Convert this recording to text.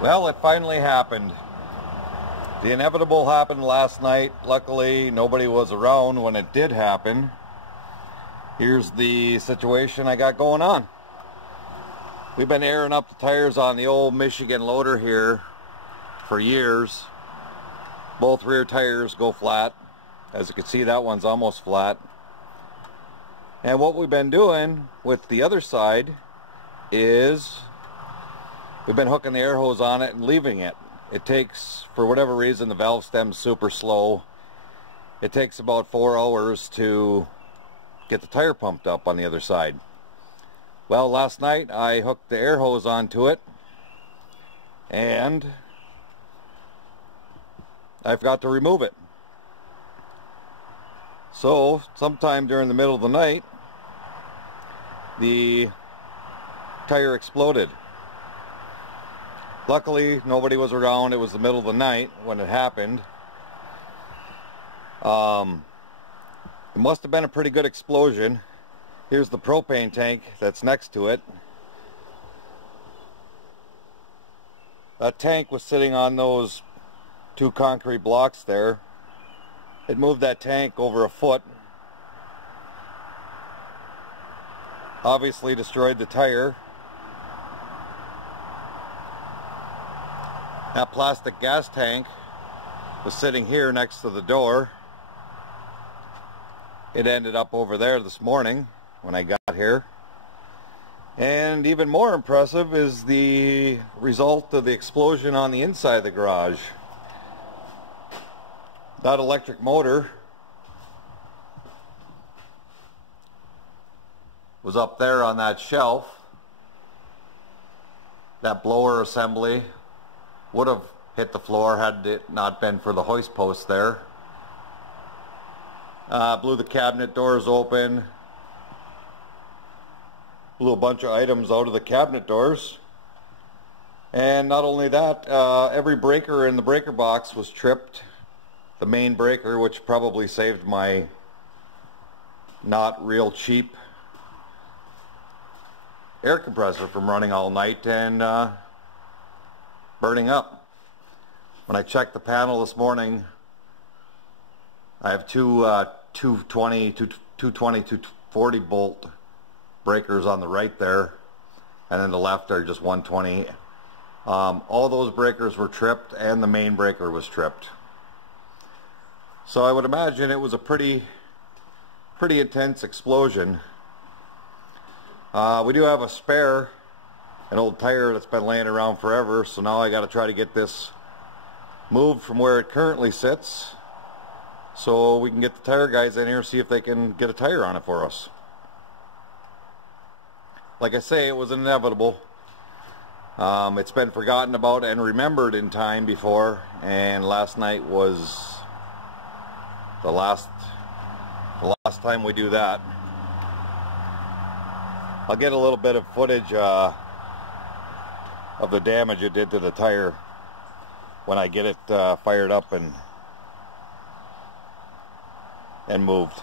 Well, it finally happened. The inevitable happened last night. Luckily, nobody was around when it did happen. Here's the situation I got going on. We've been airing up the tires on the old Michigan loader here for years. Both rear tires go flat. As you can see, that one's almost flat. And what we've been doing with the other side is we've been hooking the air hose on it and leaving it. It takes, for whatever reason, the valve stem's super slow. It takes about 4 hours to get the tire pumped up on the other side. Well, last night I hooked the air hose onto it and I forgot to remove it. So sometime during the middle of the night, the tire exploded. Luckily, nobody was around. It was the middle of the night when it happened. It must have been a pretty good explosion. Here's the propane tank that's next to it. That tank was sitting on those 2 concrete blocks there. It moved that tank over a foot. Obviously destroyed the tire. That plastic gas tank was sitting here next to the door. It ended up over there this morning when I got here. And even more impressive is the result of the explosion on the inside of the garage. That electric motor was up there on that shelf. That blower assembly would have hit the floor had it not been for the hoist post there. Blew the cabinet doors open. Blew a bunch of items out of the cabinet doors. And not only that, every breaker in the breaker box was tripped. The main breaker, which probably saved my not real cheap air compressor from running all night and burning up. When I checked the panel this morning, I have two 220, 240 bolt breakers on the right there, and then the left are just 120. All those breakers were tripped and the main breaker was tripped. So I would imagine it was a pretty intense explosion. We do have a spare, an old tire that's been laying around forever, so now I got to try to get this moved from where it currently sits so we can get the tire guys in here and see if they can get a tire on it for us. Like I say, it was inevitable. It's been forgotten about and remembered in time before, and last night was the last time we do that. I'll get a little bit of footage of the damage it did to the tire when I get it fired up and moved.